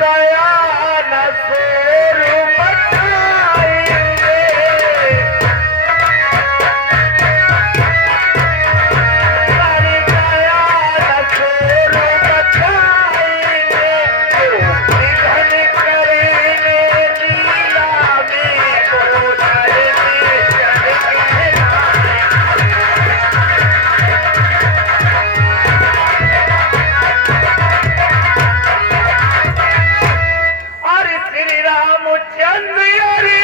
दया न शेर मचाएंगे, अरे दया न शेर मचाएंगे, निधन करेंगे लीला में गोदर में चढ़ के अरे श्री रामचंद्र अरे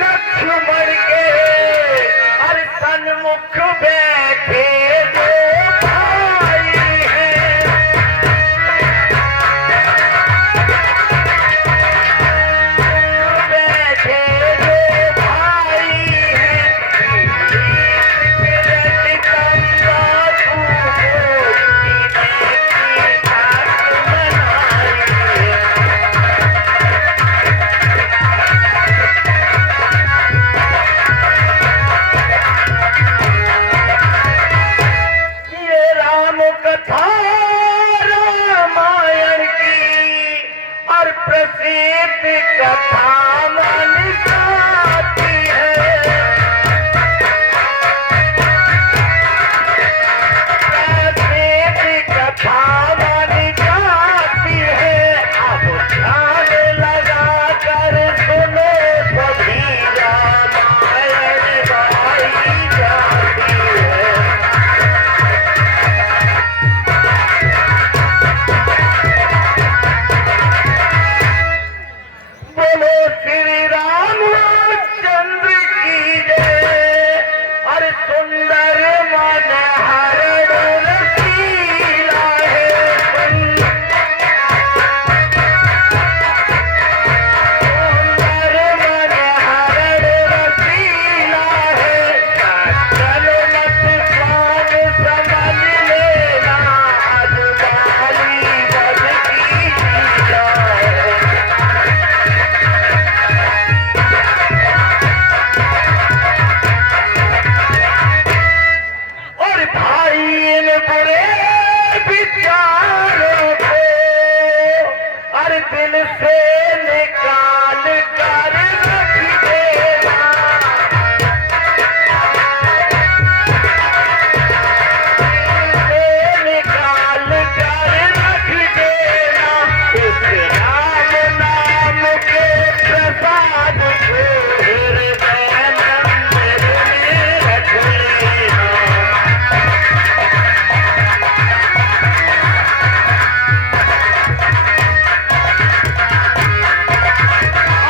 लक्ष्मण के अरे सन्मुख बैठे जो भाई हैं, बैठे जो भाई हैं, ये राम कथा रामायण की और प्रसिद्ध कथा मन जाती है, प्रसिद्ध कथा मन जाती है, अब ध्यान लगा कर सुनो सभी रामायण गाई जाती है। बोलो श्री रामचंद्र की जय, अरे सुंदर मनहर रसीला है, सुंदर मनहर रसीला है, चलो मत स्वान समझ लेना, अजवाली बद की लीला है। और भाई इन बुरे विचारों को अरे दिल से निकाल कर रख देना, दिल से निकाल कर रख देना, इस राम नाम के प्रसाद को हृदय मंदिर में रख लेना।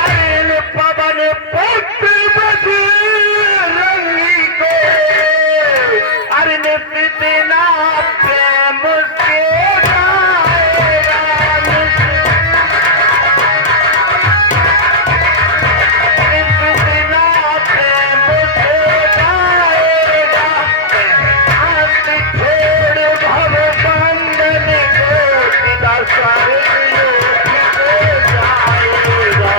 आयल पवन पुत्र बजरंगी को अरे नित दिना प्रेम से गाएगा, नित दिना प्रेम से गाएगा, अंत छोड़ भव बंधन को सीधा स्वर्ग लोक जाएगा।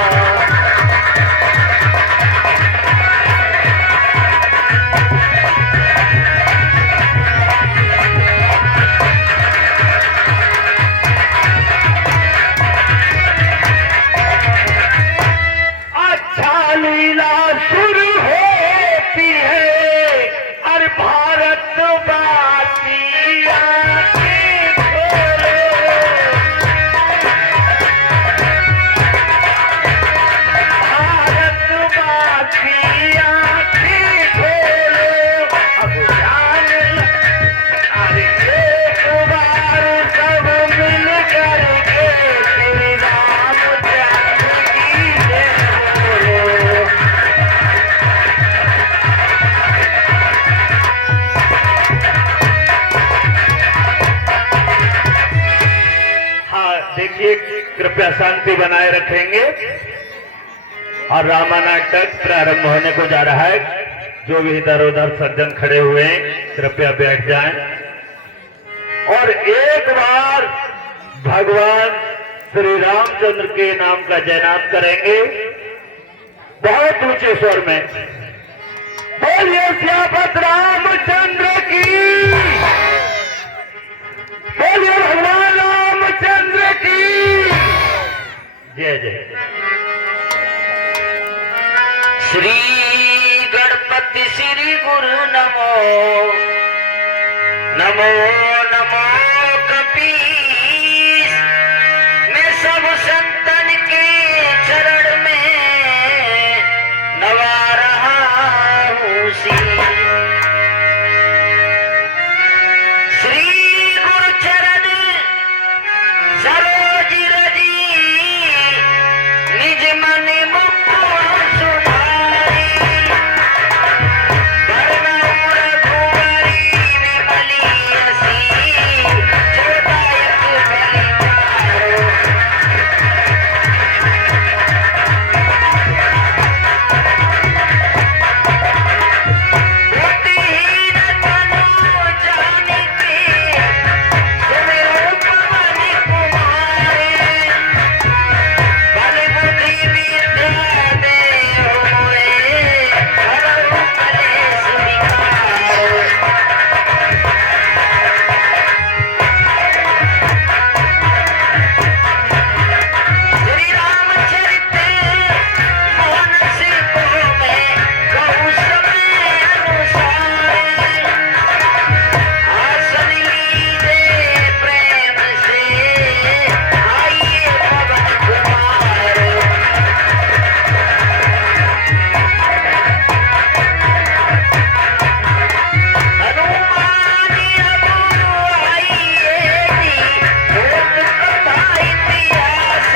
अच्छा लीला शुरू होती है, अरे भारतवासी आंखें खोलो, भारतवासी आंखें खोलो, अब जान अरे एक बार सब मिल करके श्री रामचंद्र की जय बोलो। हाँ देखिए, कृपया शांति बनाए रखेंगे और रामा नाटक प्रारंभ होने को जा रहा है। जो भी इधर उधर सज्जन खड़े हुए हैं कृपया बैठ जाएं और एक बार भगवान श्री रामचंद्र के नाम का जयनाद करेंगे बहुत ऊंचे स्वर में। बोलिए सियापत रामचंद्र की, बोलिए भगवान रामचंद्र की। नमो नमो कपीस, मैं सब संतन के चरण में नवा रहा हूँ श्री गुरु चरण सरोज रजी, निज मन मुकुर सुधारी, वरनौ रघुवरी विमली यसी, जोदायक बलिहारो। बुद्धिहीन तनु जानिके, सुमिरौ पवन कुमारे, बल बुद्धि विद्या देहु मोहे, हरहु कलेश विकार। श्री रामचरित मानस को मैं कहूँ समय अनुसार, आसन लीजे प्रेम से, आइए पवन कुमार। हनुमान अबु आइए जी, होत कथा इतिहास,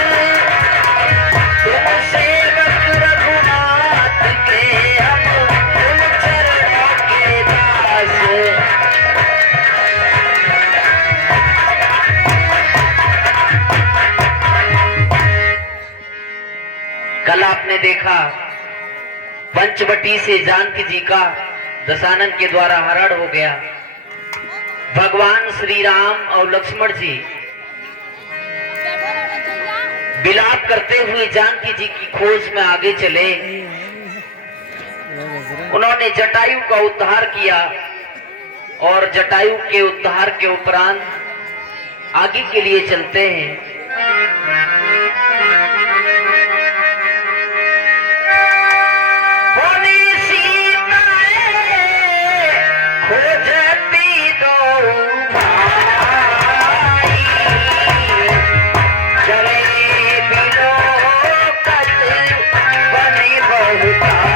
तुम सेवक रघुनाथ के, हम तुम चरणों के दास। कल आपने देखा पंचवटी से जानकी जी का दशानन के द्वारा हरण हो गया। भगवान श्री राम और लक्ष्मण जी विलाप करते हुए जानकी जी की खोज में आगे चले। उन्होंने जटायु का उद्धार किया और जटायु के उद्धार के उपरांत आगे के लिए चलते हैं। बोली सीताए खोजती दो भाई, चले बिलोकत बनी बहुताई।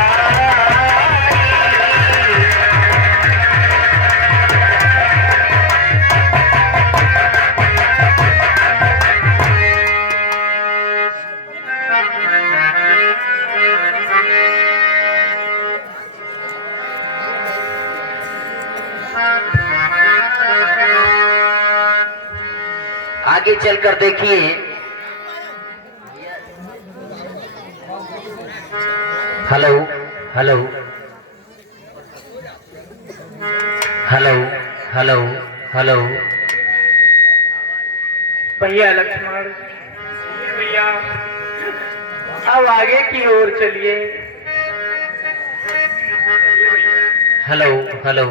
आगे चलकर देखिए, hello hello hello hello hello, भैया लक्ष्मण, भैया अब आगे की ओर चलिए। Hello hello.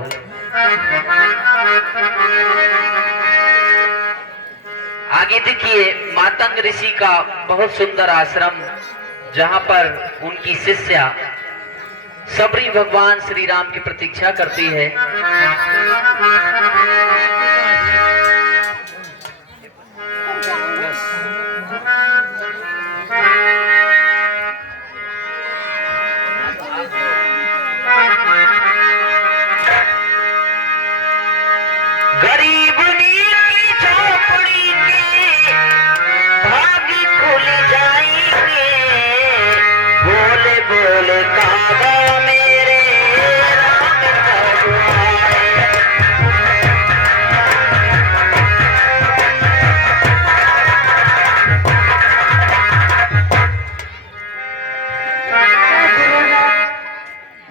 आगे देखिए मातंग ऋषि का बहुत सुंदर आश्रम, जहां पर उनकी शिष्या सबरी भगवान श्री राम की प्रतीक्षा करती है। गरीब की झोपड़ी के भाग खुल जाएंगे, बोले बोले काबा मेरे राम कब आए।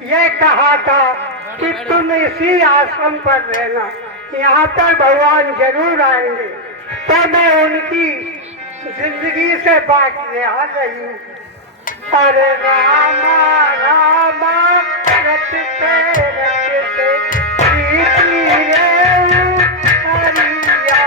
ये कहा था कि तुम इसी आश्रम पर रहना, यहाँ पर भगवान जरूर आएंगे। तो मैं उनकी जिंदगी से बाकी आ रही हूँ। अरे रामा रामा रटते रटते प्रीति रे हरिया।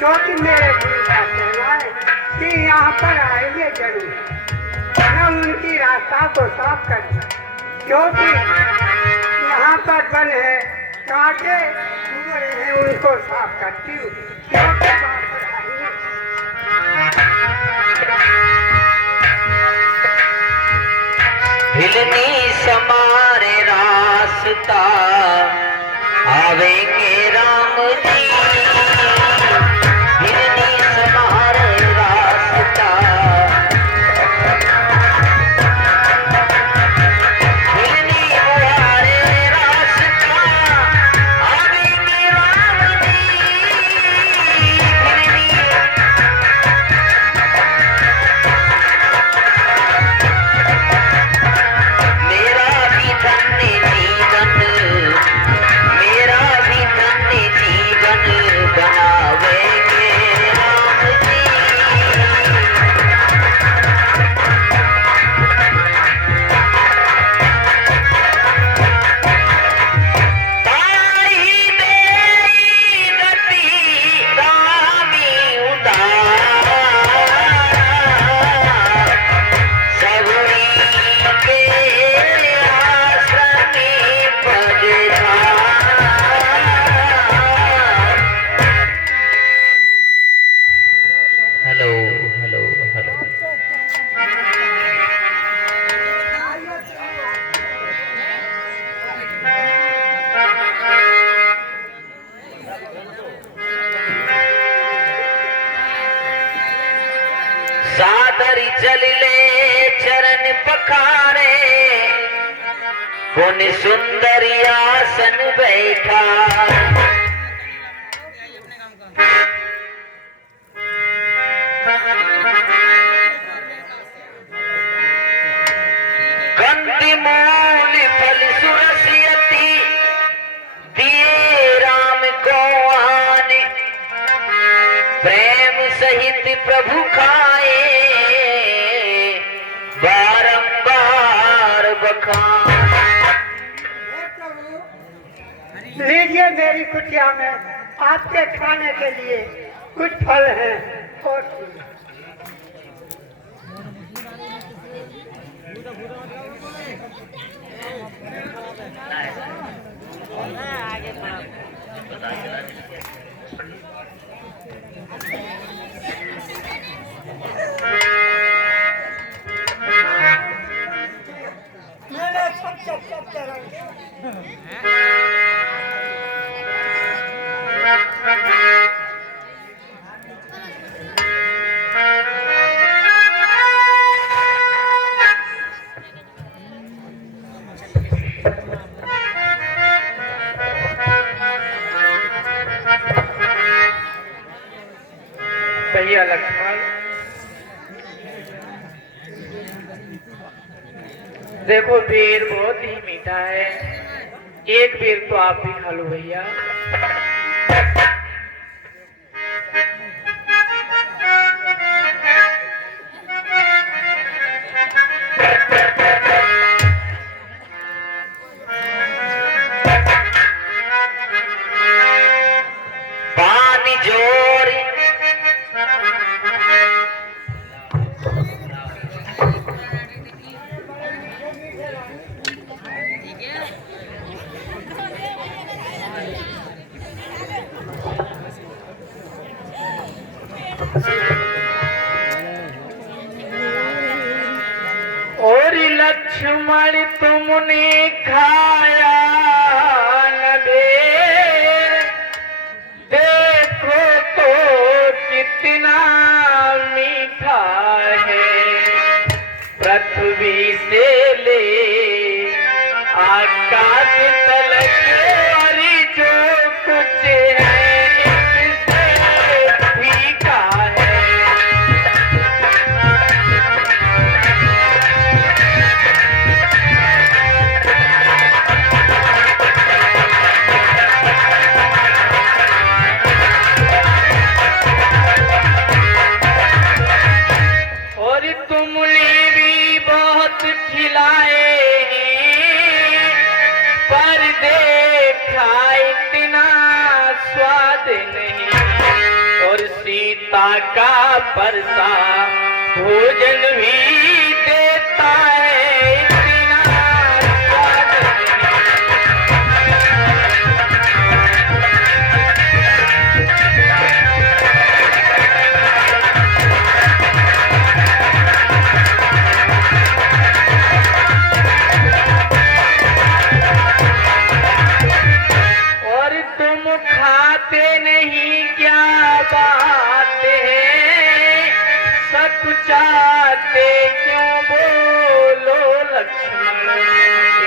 क्योंकि मेरे गुरु का कहना है कि यहाँ पर आएंगे जरूर। मैं उनकी रास्ता को साफ कर दूं, क्योंकि यहाँ पर बन है कांटे उगड़े हैं, उनको साफ करती हूँ क्योंकि वहाँ पर आएंगे। हिलनी समारे रास्ता आवेंगे राम जी, हिलनी समारे रास्ता, हिलनी मुहारे रास्ता आवेंगे राम जी, हिलनी मेरा भी धन्य जीवन, मेरा भी धन्य जीवन बनावेंगे राम जी। ताई देई रति रामी उदारा, सबरी के आश्रमी पधारा। Hello hello hello. सादरी चलिले चरण पखारे, पुन सुंदरी आसन बैठा, कंदि मूल फल सुरसियति दिए राम को आने, प्रेम सहित प्रभु खाए बारंबार बखान। लीजिए मेरी कुटिया में आपके खाने के लिए कुछ फल हैं और मैंने सब भैया लक्ष्मण, देखो बेर बहुत ही मीठा है, एक बेर तो आप भी खा लो भैया। पानी जोरी और लक्ष्मण तुमने खाया न बेर, देखो तो कितना मीठा है, पृथ्वी से ले आकाश तलक और जो कुछ है इससे फीका है। और तुमने भी बहुत खिलाए हैं, पर दे सीता का परसा भोजन भी देता है इतना स्वाद और तुम खाते नहीं, क्या बात है, सकुचाते क्यों बोलो लक्ष्मण,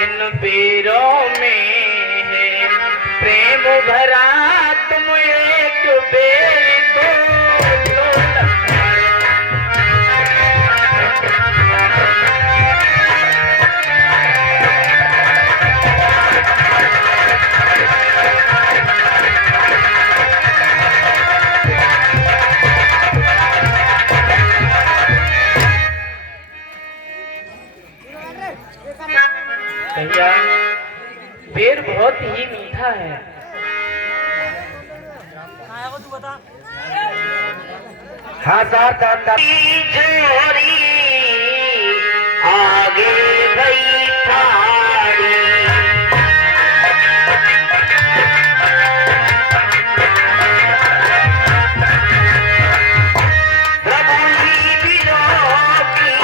इन बेरों में है प्रेम भरा, तुम एक बेर बोलो लक्ष्मण। भैया बेर बहुत ही मीठा है। हाँ सर जोरी आगे गई ठाड़ी, प्रभु ही बिलों की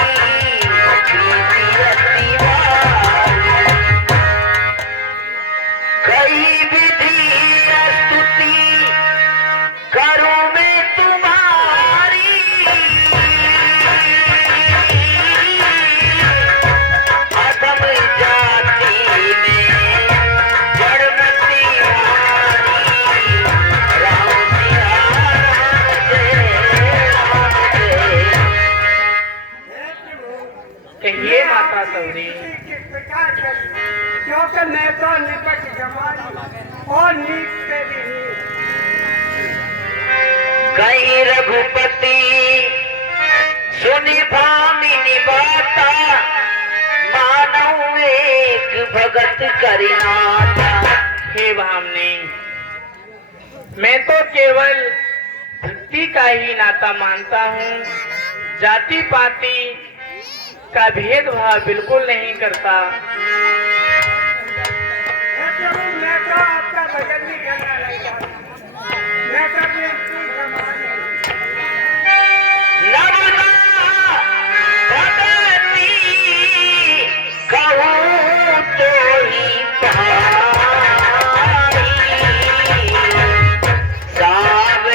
प्रीति रति वाली, कई विधि स्तुति करूं मैं तुम्हारी, अधम जाति में जड़मती हारी, राम सिया राम जय राम जय। कहिए माता सौरी। किस प्रकार करूं, क्योंकि मैं तो निपट जमानी और नीक से भी नीक। कहीं रघुपति सुनि भामिनी बाता, मानव एक भगत करिनाता। हे भामनी, मैं तो केवल भक्ति का ही नाता मानता हूँ, जाति पाति का भेदभाव बिल्कुल नहीं करता। हे प्रभु, मैं तो आपका भजन भी करना नहीं चाहता, मैं तो बिल्कुल जमानी हूँ। नवना भगति कहूँ तो ही पाई,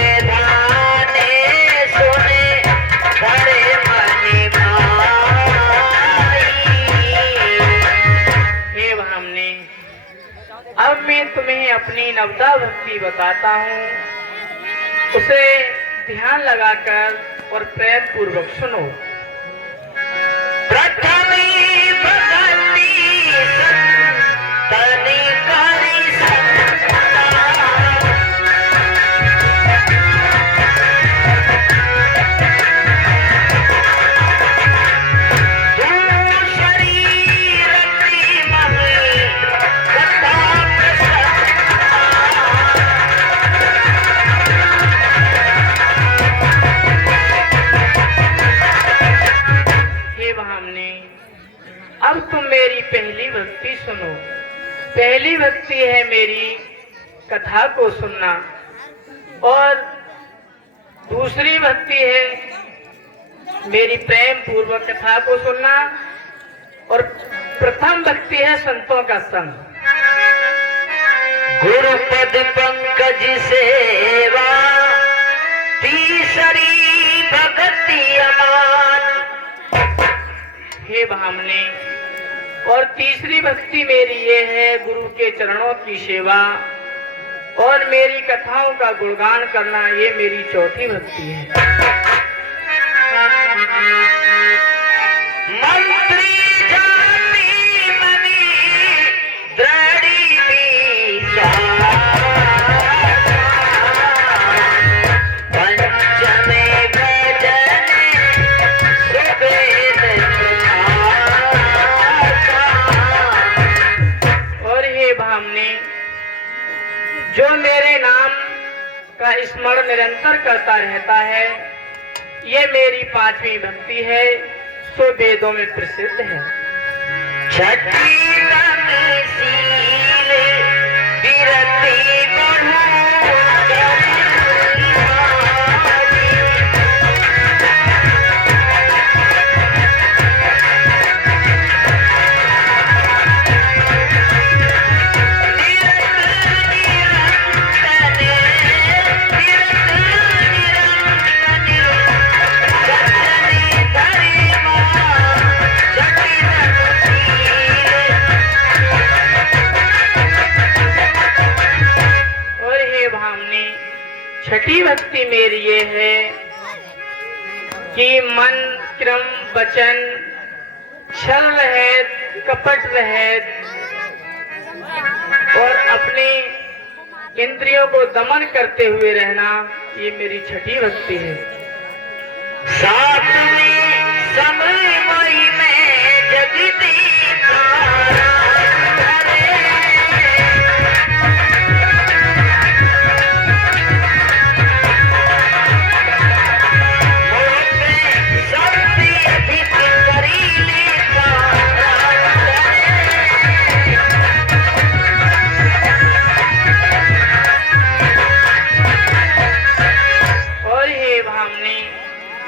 सावधाने सुने बड़े मन भाई। हे भामनी, अब मैं तुम्हें अपनी नवदा भक्ति बताता हूँ, उसे ध्यान लगाकर और प्रेम पूर्वक सुनो। प्रथमी भगति संतनि करि संता, दूसरी रति महि कथा प्रसन्ना। हे भामनी, अब तुम मेरी पहली भक्ति सुनो। पहली भक्ति है मेरी कथा को सुनना, और दूसरी भक्ति है मेरी प्रेम पूर्वक कथा को सुनना, और प्रथम भक्ति है संतों का संग। गुरुपद पंकज सेवा, तीसरी भक्ति अमान। हे भामनी, और तीसरी भक्ति मेरी ये है गुरु के चरणों की सेवा, और मेरी कथाओं का गुणगान करना, ये मेरी चौथी भक्ति है। मंत्री जाति मनि द्रढ़ी विश्वास, पंचमे भजन सुवेद सुनासा। और हे भामनी, जो मेरे नाम का स्मरण निरंतर नमस्कार करता रहता है। ये मेरी पांचवी भक्ति है, सो वेदों में प्रसिद्ध है। छठी छठी भक्ति मेरी ये है कि मन क्रम वचन छल रहित, कपट रहित और अपने इंद्रियों को दमन करते हुए रहना, ये मेरी छठी भक्ति है। सातवें समय मई में जगदीश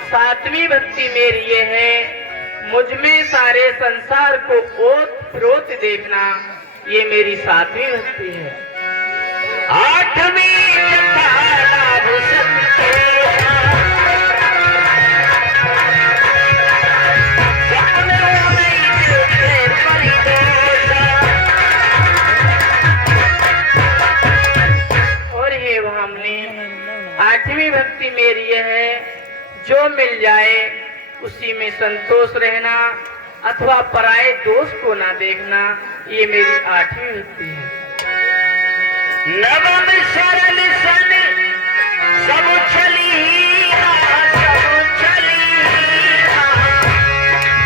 सातवीं भक्ति मेरी ये है, मुझ में सारे संसार को ओत प्रोत देखना, ये मेरी सातवीं भक्ति है। आठवीं और हे भामनी, आठवीं भक्ति मेरी ये है, जो मिल जाए उसी में संतोष रहना अथवा पराये दोष को ना देखना, ये मेरी आठवीं भक्ति है। नवम सरल सन सब चली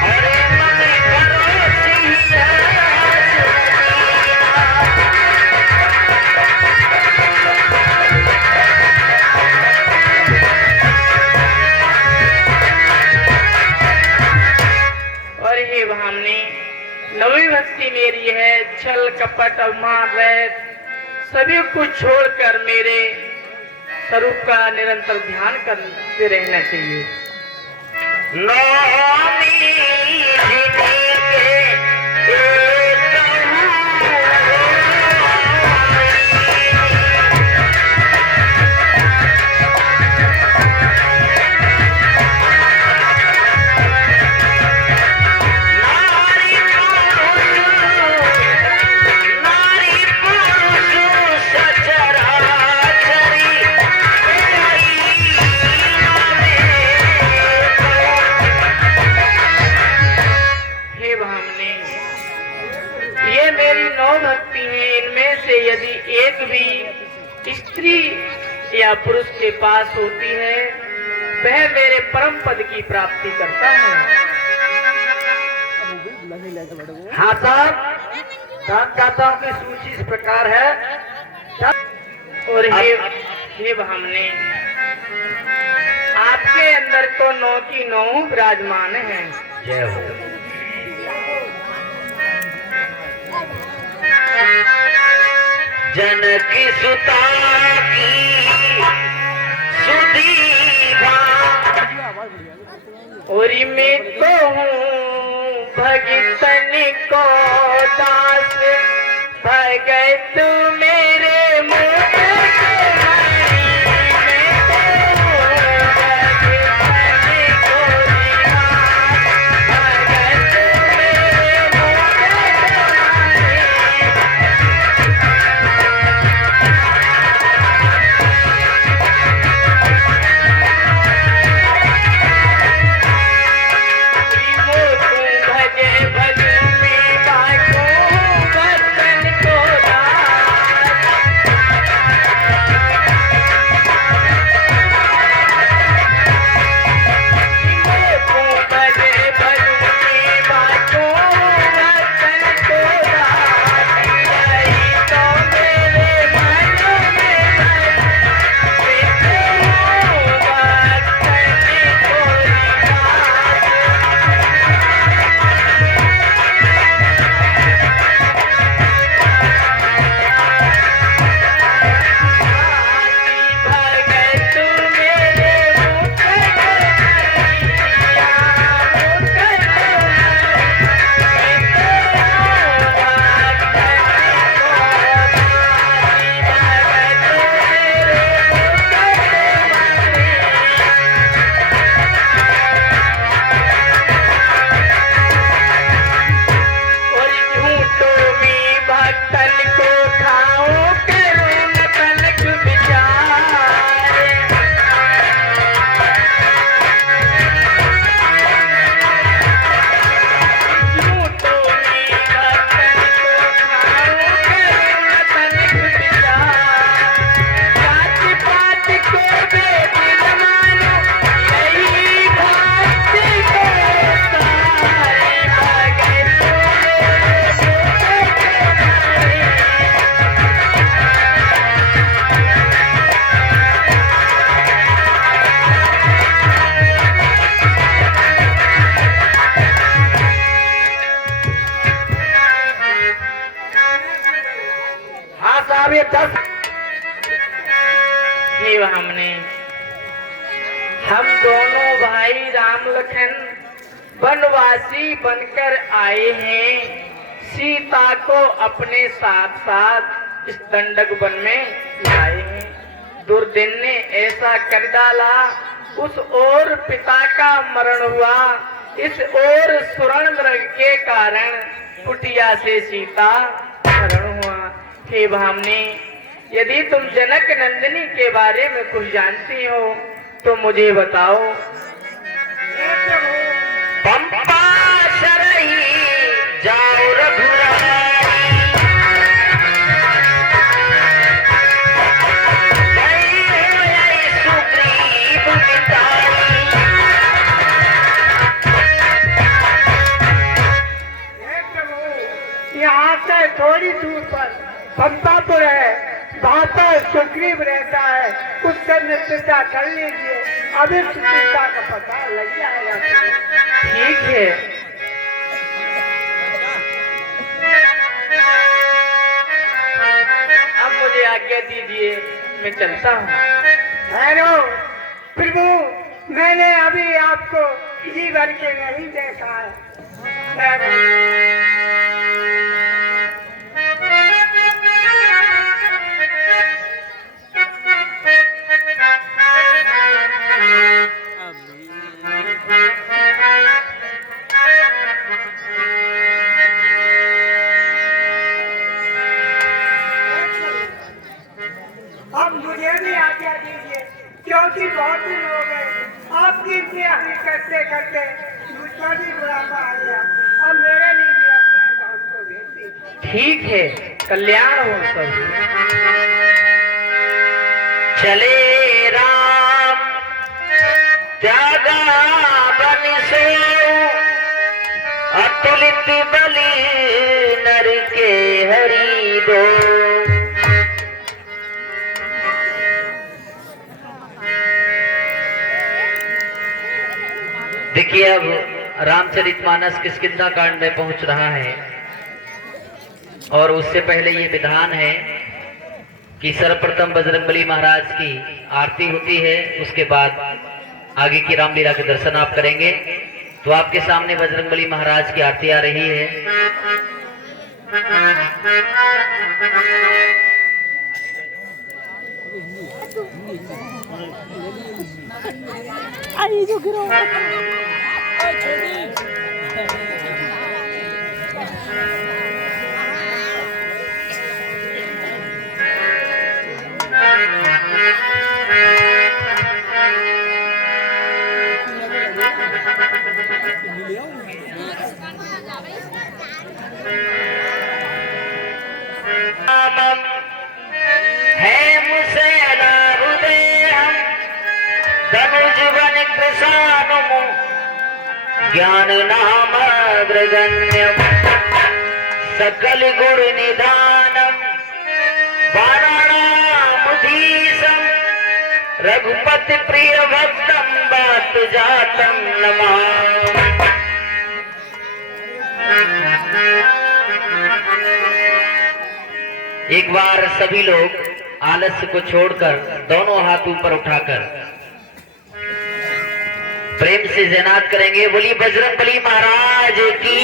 अरे मन करो सिया नवी भक्ति मेरी है, छल कपट अवमान रहित सभी कुछ छोड़कर मेरे स्वरूप का निरंतर ध्यान करते रहना चाहिए। ये मेरी 9 भक्ति है, इनमें से यदि एक भी स्त्री या पुरुष के पास होती है, वह मेरे परम पद की प्राप्ति करता है। हाँ साहब, दानदाताओं की सूची इस प्रकार है। और हे भामने, आपके अंदर तो 9 की 9 विराजमान है। जय हो। जनकी सुता की सुधीवा और मैं तो हूँ भगतन को दास, भगत मेरे मुख हम दोनों भाई राम लखन वनवासी बनकर आए हैं। सीता को अपने साथ साथ इस दंडक वन में लाए हैं। दुर्दिन ने ऐसा कर डाला, उस ओर पिता का मरण हुआ, इस ओर स्वर्ण मृग के कारण कुटिया से सीता हरण हुआ। हे भामनी, यदि तुम जनक नंदिनी के बारे में कुछ जानती हो तो मुझे बताओ। पंपा सरही जाओ रघुराई, सुग्रीव मिताई। यहाँ से थोड़ी दूर पर पंपापुर है, वहाँ पर सुग्रीव रहता है, उससे मित्रता कर लीजिए, अभी सीता का पता लग जाएगा। ठीक है। अब मुझे आज्ञा दीजिए, मैं चलता हूँ। हेलो प्रभु, मैंने अभी आपको जी भर के नहीं देखा है। अब मुझे भी आज्ञा दीजिए, क्योंकि बहुत दिन हो गए आपकी सेवा करते करते मुझको भी बुढ़ापा आ गया। अब मेरे लिए भी अपने गाँव को भेज दीजिए। ठीक है, कल्याण हो सब। चले राम त्यागा बन से, अतुलित बलि नर के हरि दो। देखिए, अब रामचरितमानस किष्किंधा कांड में पहुंच रहा है और उससे पहले ये विधान है कि सर्वप्रथम बजरंगबली महाराज की आरती होती है, उसके बाद आगे की रामलीला के दर्शन आप करेंगे। तो आपके सामने बजरंगबली महाराज की आरती आ रही है। आई जो गिरो ज्ञान नाम अग्रगण्यम सकल गुण निधानम वाराणामुधीशम रघुपति प्रिय भक्तम बात जातम नमः। एक बार सभी लोग आलस्य को छोड़कर दोनों हाथ ऊपर उठाकर प्रेम से जयनाद करेंगे। बोली बजरंगबली महाराज की।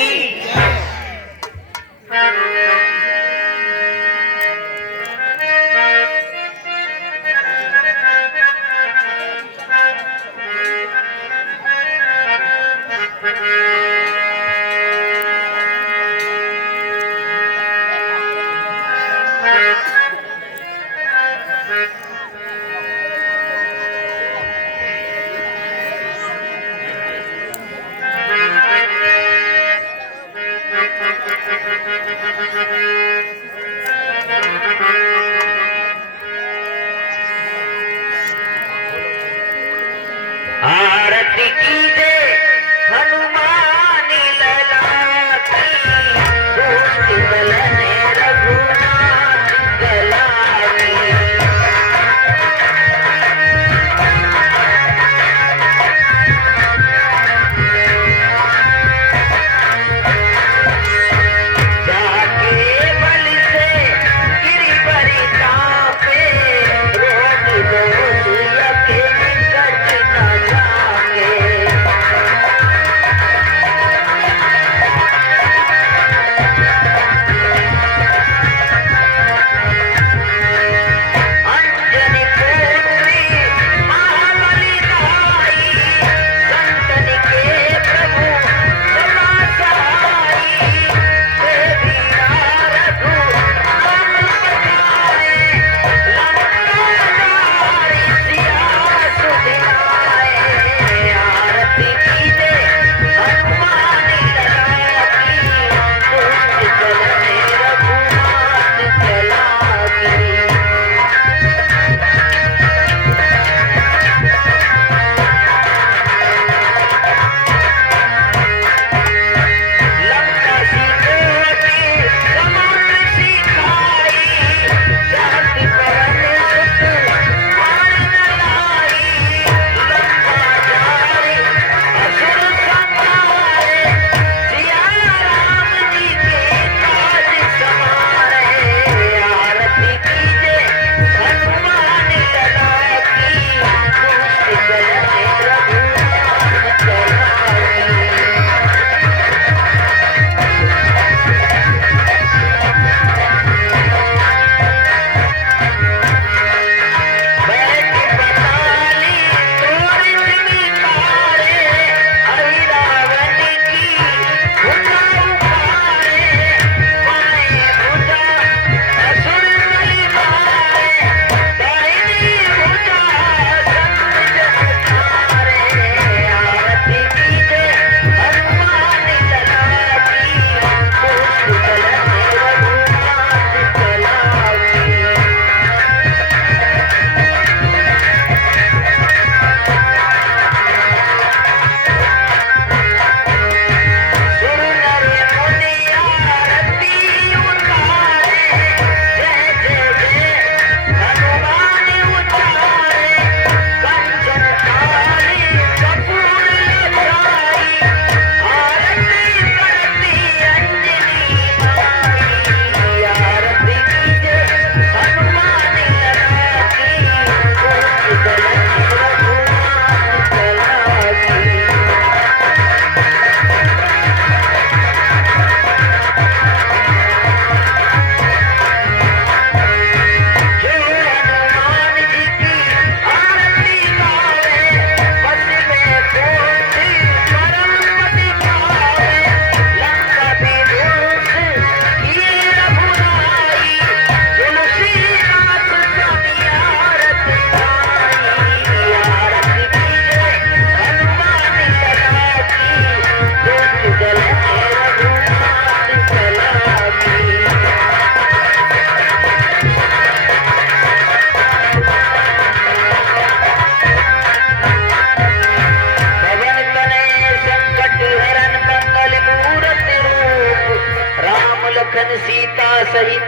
आरती कीजे हनुमान लला की, दोस्त बलन रघुनाथ कलानी। जाके बल से गिरिवरी कांपे, रोग दोष यके निकट न जाए।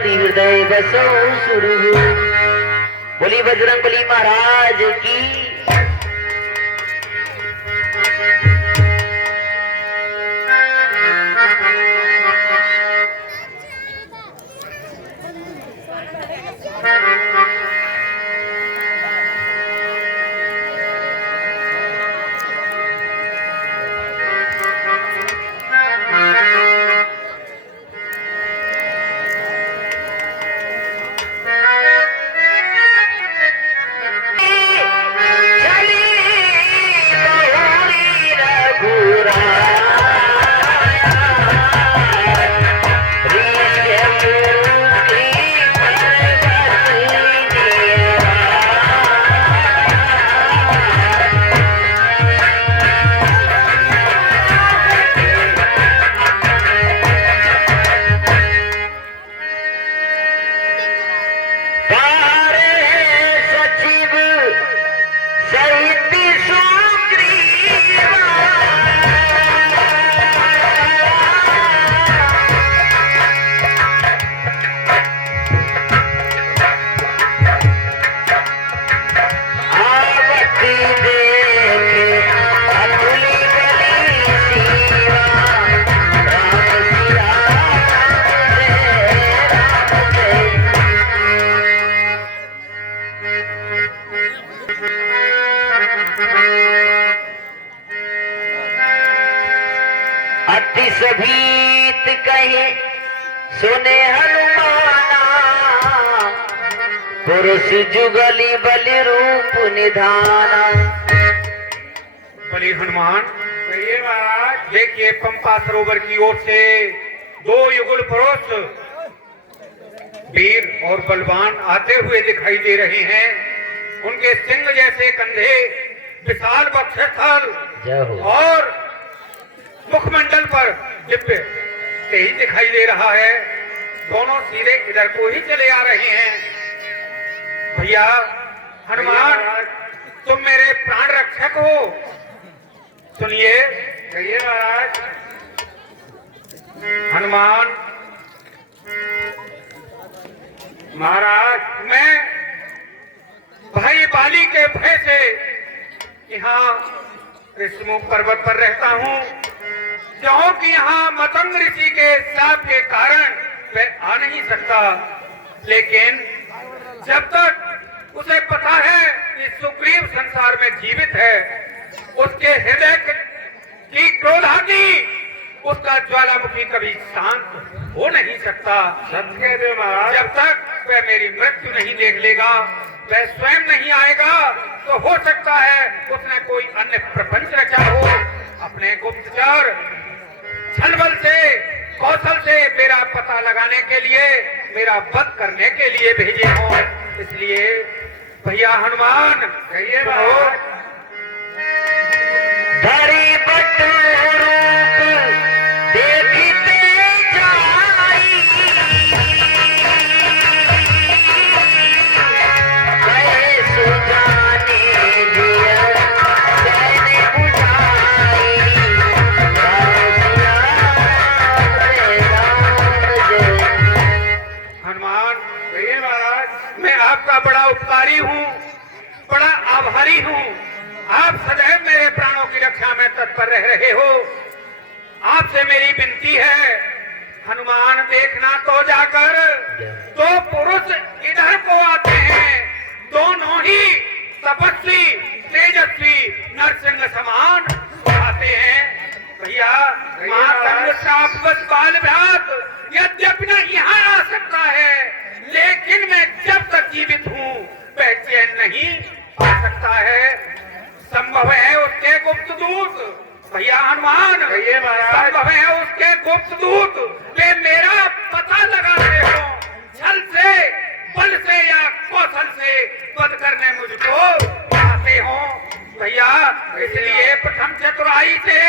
हरि हृदय बसो सुरु। बोली बजरंगबली महाराज की। भीत कहे सुने हनुमाना, पुरुष जुगली बलि रूप निधाना। बलि हनुमान कहिए महाराज। देखिए पंपा सरोवर की ओर से दो युगल पुरुष वीर और बलवान आते हुए दिखाई दे रहे हैं। उनके सिंह जैसे कंधे, विशाल वक्षस्थल और मुखमंडल पर दिव्य तेज दिखाई दे रहा है। दोनों सीधे इधर को ही चले आ रहे हैं। भैया हनुमान, तुम मेरे प्राण रक्षक हो। सुनिए। कहिए महाराज। हनुमान महाराज, मैं भाई बाली के भय से यहाँ ऋषिमुख पर्वत पर रहता हूँ, क्योंकि यहाँ मतंग ऋषि के शाप के कारण वह आ नहीं सकता। लेकिन जब तक उसे पता है कि सुग्रीव संसार में जीवित है, उसके हृदय की क्रोधाग्नि, उसका ज्वालामुखी कभी शांत हो नहीं सकता। सत्य महाराज, जब तक वह मेरी मृत्यु नहीं देख लेगा, वह स्वयं नहीं आएगा, तो हो सकता है उसने कोई अन्य प्रपंच रचा हो। अपने गुप्तचर छलबल से, कौशल से मेरा पता लगाने के लिए, मेरा वध करने के लिए भेजे हो। इसलिए भैया हनुमान, कहिए धरी बट रूप देखते जाई, कहे सुजाने दिया मैंने बुझाई। हनुमान कहिए महाराज, मैं आपका बड़ा उपकारी हूँ, बड़ा आभारी हूँ। आप सदैव मेरे प्राणों की रक्षा में तत्पर रह रहे हो। आपसे मेरी विनती है हनुमान, देखना तो जाकर दो पुरुष इधर को आते हैं, दोनों ही तपस्वी तेजस्वी नरसिंह समान आते हैं। भैया महातंग शापवश बाल भ्रात यद्यपि न यहाँ आ सकता है, लेकिन मैं जब तक जीवित हूँ वह चैन नहीं आ सकता है। संभव है उसके गुप्त दूत, भैया हनुमान, संभव है उसके गुप्त दूत वे मेरा पता लगा रहे हो, छल से, बल से या कौशल से वध करने मुझको आते हो। भैया इसलिए प्रथम चतुराई से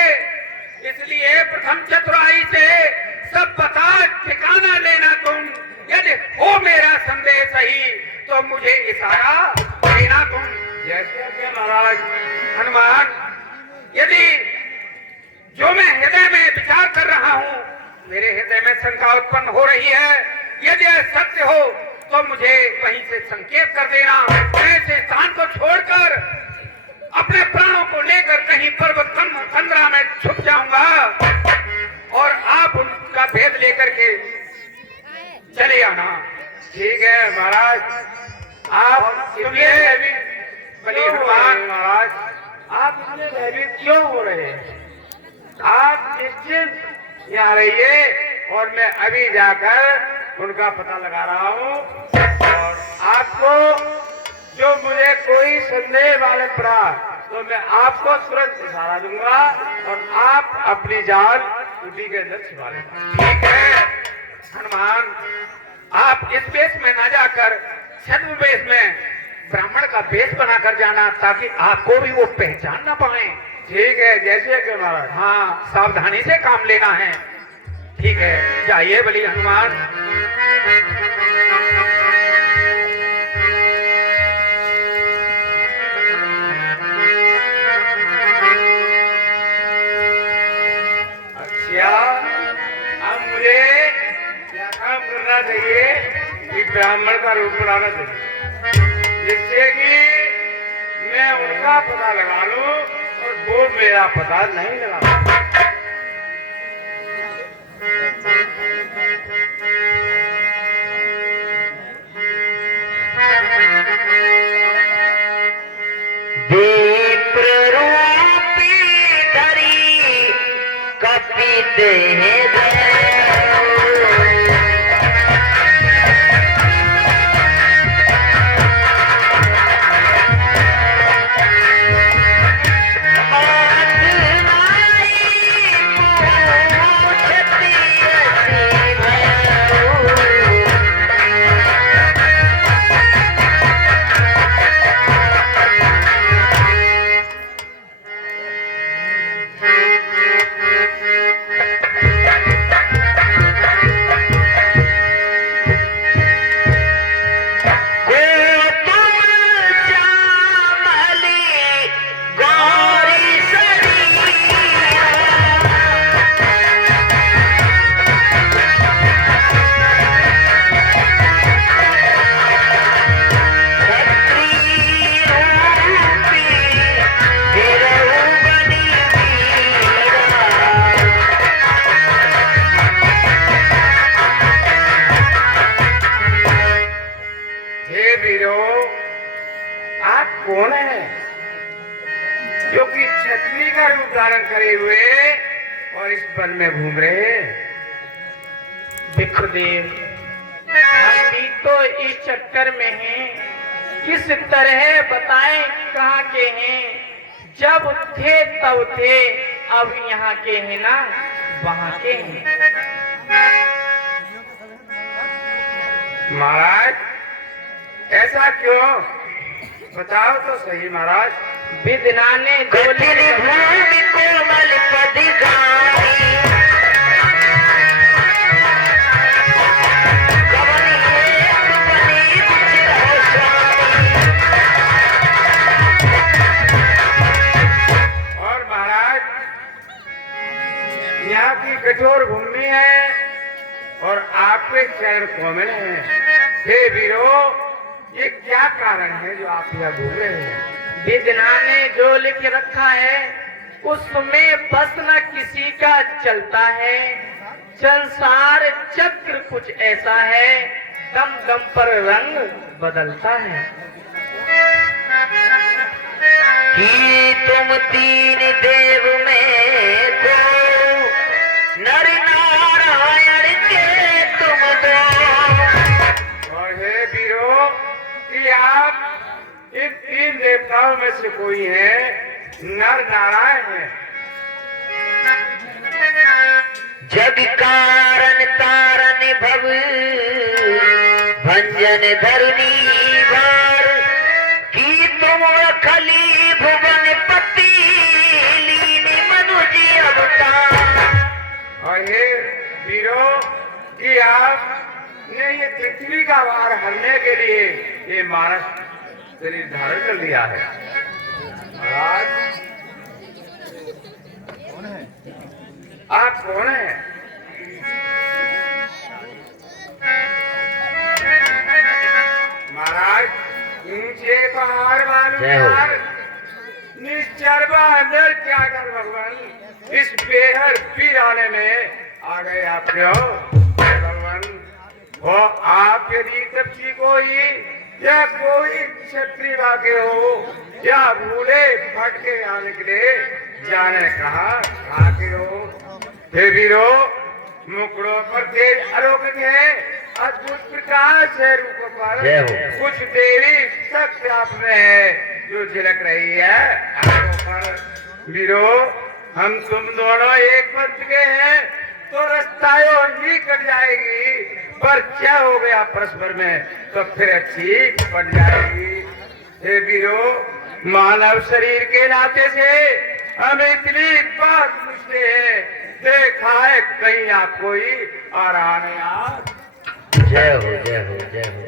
सब पता ठिकाना लेना तुम। यदि हो मेरा संदेह सही तो मुझे इशारा देना तुम। जैसे महाराज। हनुमान, यदि जो मैं हृदय में विचार कर रहा हूँ, मेरे हृदय में शंका उत्पन्न हो रही है, यदि यह सत्य हो तो मुझे वहीं से संकेत कर देना। मैं इस स्थान को छोड़कर अपने प्राणों को लेकर कहीं पर्वत तंद्रा में छुप जाऊंगा और आप उनका भेद लेकर के चले आना। ठीक है महाराज। आप सुनिए बलि हनुमान महाराज, आप इतने भयभीत क्यों हो रहे हैं? आप निश्चिंत यहाँ रहिए और मैं अभी जाकर उनका पता लगा रहा हूँ और आपको जो मुझे कोई संदेह मालूम पड़ा तो मैं आपको तुरंत इशारा दूंगा और आप अपनी जान उसी के अंदर छिपा लेना। ठीक है हनुमान, आप इस वेश में ना जाकर छद्म वेश में ब्राह्मण का वेश बनाकर जाना ताकि आपको भी वो पहचान ना पाए। ठीक है, जैसे कि महाराज। हाँ, सावधानी से काम लेना है। ठीक है, जाइए बलि हनुमान। अच्छा, अब मुझे क्या काम करना चाहिए कि ब्राह्मण का रूप बनाना चाहिए जिससे कि मैं उनका पता लगा लूं और वो मेरा पता नहीं लगा पाए। विप्र रूपी धरी कपिते कौन है जो कि छतरी का रूप धारण करे हुए और इस वन में घूम रहे हैं? विप्रदेव, हम भी तो इस चक्कर में हैं, किस तरह बताएं कहाँ के हैं? जब थे तब थे, अब यहाँ के हैं ना वहाँ के हैं। महाराज ऐसा क्यों? बताओ तो सही महाराज। विदना ने भूमि कोमल पद गाई, और महाराज यहाँ की कठोर भूमि है और आपके चरण कोमल हैं। हे वीरो, ये क्या कारण है जो आप यहाँ घूम रहे हैं? विदना ने जो लिख रखा है उसमें बस न किसी का चलता है। संसार चक्र कुछ ऐसा है, दम दम पर रंग बदलता है। कि तुम तीन देव में को नर नारायण के तुम दो। और हे वीरो, कि आप इन तीन देवताओं में से कोई है, नर नारायण है। जग कारण तारन भव भंजन धरनी भार, की तुम खली भुवन पति लीन मनुज अवतार। और हे वीरो, कि आपने ये पृथ्वी का भार हरने के लिए ये मानस शरीर धारण कर लिया है। महाराज आप कौन है? अंदर क्या कर भगवान, इस बेहद पीर आने में आ गए आप क्यों भगवान? वो आप यदि तपसी कोई या कोई क्षत्रिय वाके हो या भूले भटके आ निकले जाने कहा के हो, हे वीरो मुकड़ों पर तेज आरोपित है, अद्भुत प्रकाश है रूपों पर, कुछ देवी शक्ति आप में है जो झलक रही है आंखों पर। वीरो हम तुम दोनों एक पंथ के हैं तो रास्ता ही कट जाएगी, पर क्या हो गया परस्पर में तो फिर अच्छी बन जाएगी। हे वीरो मानव शरीर के नाते से हम इतनी बात पूछते हैं, देखा है कहीं आप कोई आ रहा नहीं आप? जय हो जय हो जय हो।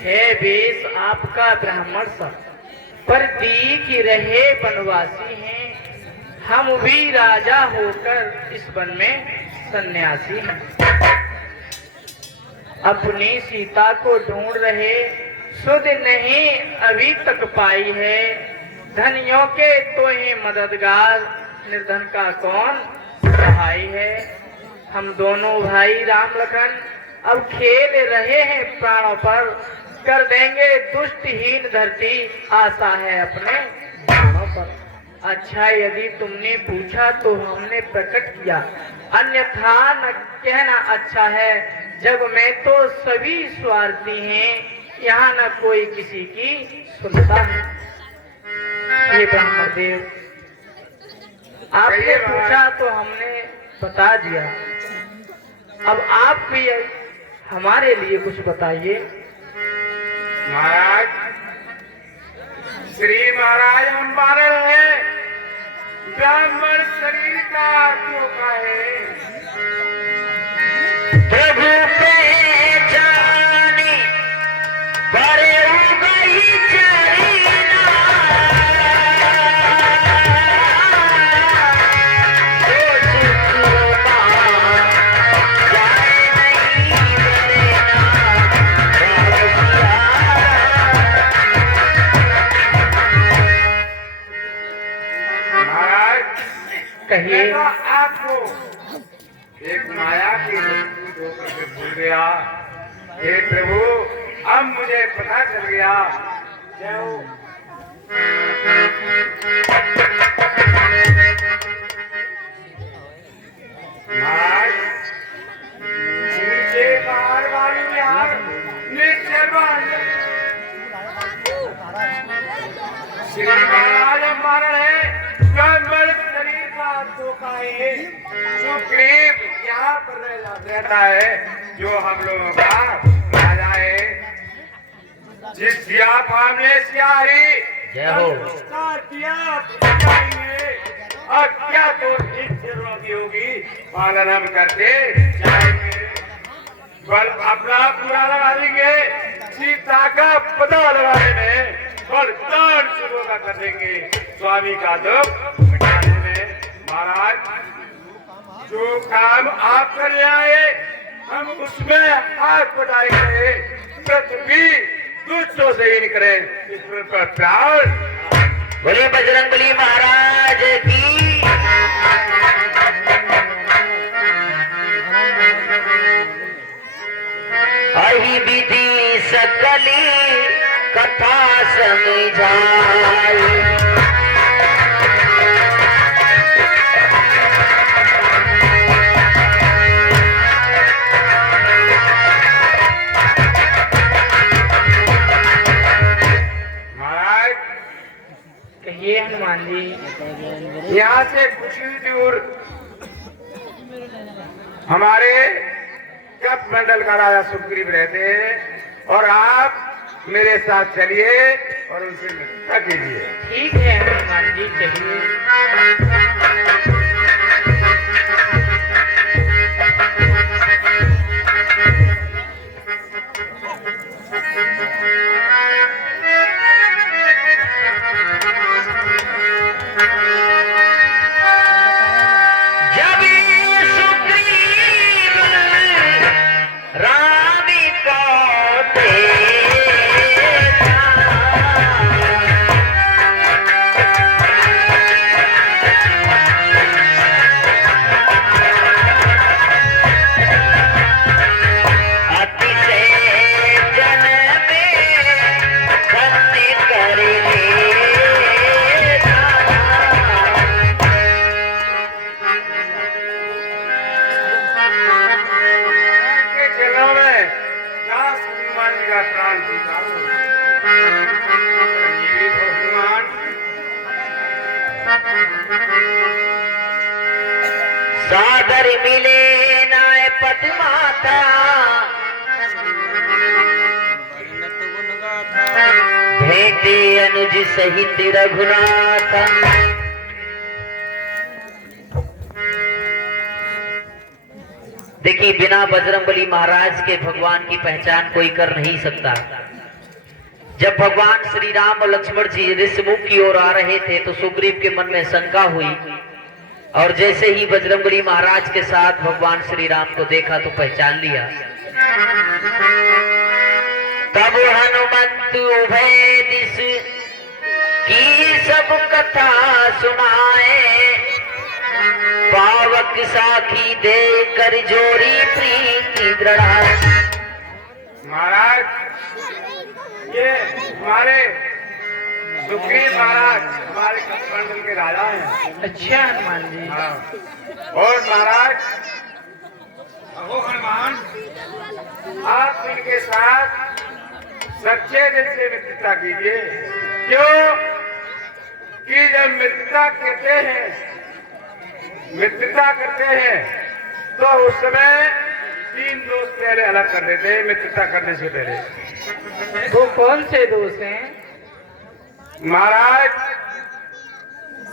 है वेश आपका ब्राह्मण सा, पर दी की रहे वनवासी हैं, हम भी राजा होकर इस वन में सन्यासी हैं। अपनी सीता को ढूंढ रहे, सुध नहीं अभी तक पाई है, धनियों के तो ही मददगार, निर्धन का कौन सहाय है। हम दोनों भाई राम लखन अब खेल रहे हैं प्राणों पर, कर देंगे दुष्टहीन धरती, आशा है अपने प्राणों पर। अच्छा यदि तुमने पूछा तो हमने प्रकट किया, अन्यथा न कहना अच्छा है, जग में तो सभी स्वार्थी हैं, यहाँ न कोई किसी की सुनता है। ये ब्राह्मण देव आपने पूछा तो हमने बता दिया, अब आप भी हमारे लिए कुछ बताइए। महाराज श्री महाराज हम बारह हैं, ब्राह्मण शरीर का धोखा है। प्रभु पहचानी बड़े हो गई चरीना, कहिए। मैं तो आपको एक माया की वस्तु धोकर के भूल गया। हे प्रभु अब मुझे पता चल गया। जय हो। महाराज नीचे बाहर वाली बिहार नीचे बाहर श्री महाराज हमारा है ब्राह्मण शरीर का धोखा है, सुग्रीव यहाँ पर रहता है जो हम लोगों का राजा है। जिस सिया फामने सियाही किया और क्या तो ठीक जरूरत होगी पालन हम करते जाएंगे, बल अपना पूरा लगा देंगे, सीता का पता लगाने में और दान शुरू कर देंगे, स्वामी का दुख मिटाने में। महाराज जो काम आप कर आए हम उसमें हाथ बढ़ाएंगे, पृथ्वी दूसरों से ही निकले ईश्वर पर प्यार। बोले बजरंगबली महाराज की। अहि विधि सकली कथा समझाई, महाराज कहिए हनुमान जी। यहाँ से कुछ ही दूर हमारे कप मंडल का राजा सुग्रीव रहते हैं और आप मेरे साथ चलिए और उनसे मिलता कीजिए। ठीक है हनुमान जी चलिए। जब सुग्रीव राम को देखा, संजीवित हो हनुमान। सादर मिले नाय पद्माता, भेंटे अनुज सहित रघुनाथ। देखिए, बिना बजरंगबली महाराज के भगवान की पहचान कोई कर नहीं सकता। जब भगवान श्री राम और लक्ष्मण जी ऋषिमुख की ओर आ रहे थे तो सुग्रीव के मन में शंका हुई, और जैसे ही बजरंगबली महाराज के साथ भगवान श्री राम को देखा तो पहचान लिया। तब हनुमंत उभय दिस की सब कथा सुनाए, पावक साखी दे कर जोड़ी प्रीति दृढ़ाए। महाराज, ये हमारे सुग्रीव महाराज हमारे कमंडल के राजा हैं। अच्छा हनुमान जी। हाँ। और महाराज, अहो हनुमान, आप इनके साथ सच्चे दिल से मित्रता कीजिए। क्यों कि जब मित्रता करते हैं तो उस समय 3 दोस्त पहले अलग कर देते हैं मित्रता करने से पहले। वो कौन से दोस्त हैं? महाराज,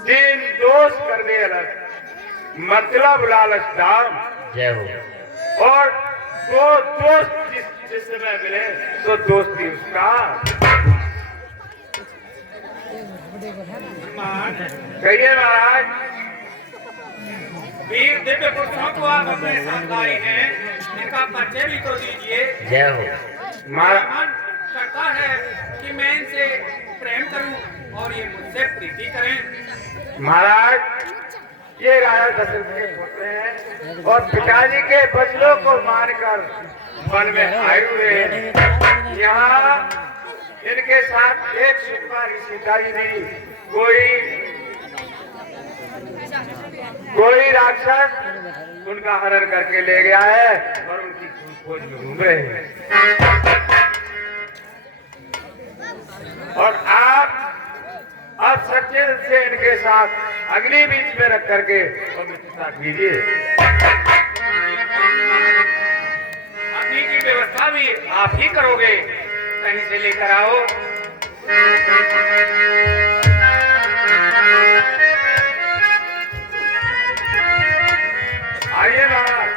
3 दोस्त कर दे अलग, मतलब लालच दाम। जय हो। और 2 दोस्त जिस समय मिले तो दोस्ती उसका। कहिए महाराज। वीर दिव्य पुरुषों को आप अपने साथ लाए हैं, इनका परिचय भी तो दीजिए। जय हो। महाराज, मन करता है कि मैं इनसे प्रेम करूं और ये मुझसे प्रीति करें। महाराज, ये राजा दशरथ के पुत्र हैं और पिताजी के वचनों को मानकर वन में आए हुए हैं। यहाँ इनके साथ एक सुकुमारी सीता जी भी कोई राक्षस उनका हरण करके ले गया है और उनकी खोज में घूम रहे हैं। और आप सच्चे दिल से इनके साथ अग्नि बीच में रख करके और मित्रता कीजिए। अग्नि की व्यवस्था भी आप ही करोगे, कहीं से लेकर आओ। आइए महाराज।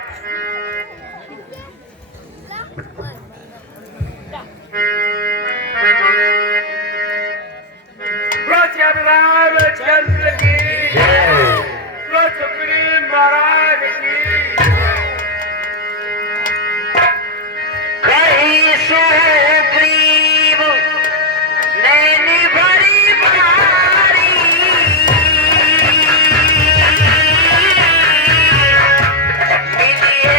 रामचंद्र की सुग्रीव महाराज की। कहीं सुग्रीव नैनी भरी मारी, मिलिए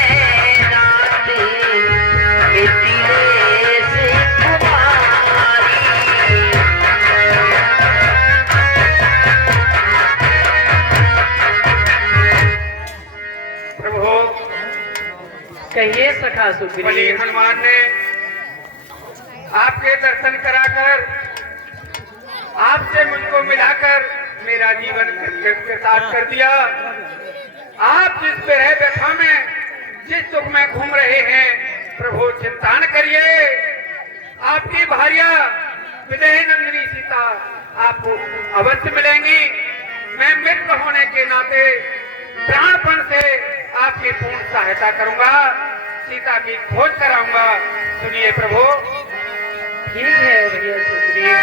नाथ मिथिलेश कुमारी। प्रभु, कहिए सखा बलि सुग्रीव। हनुमान ने आपके दर्शन कराकर आपसे मुझको मिलाकर मेरा जीवन कृतार्थ कर दिया। आप जिस विरह व्यथा में, जिस दुख में घूम रहे हैं, प्रभु चिंता न करिए। आपकी भार्या विदेह नंदिनी सीता आपको अवश्य मिलेंगी। मैं मित्र होने के नाते प्राणपण से आपकी पूर्ण सहायता करूंगा, सीता की खोज कराऊंगा। सुनिए प्रभु। ठीक है भैया सुग्रीव।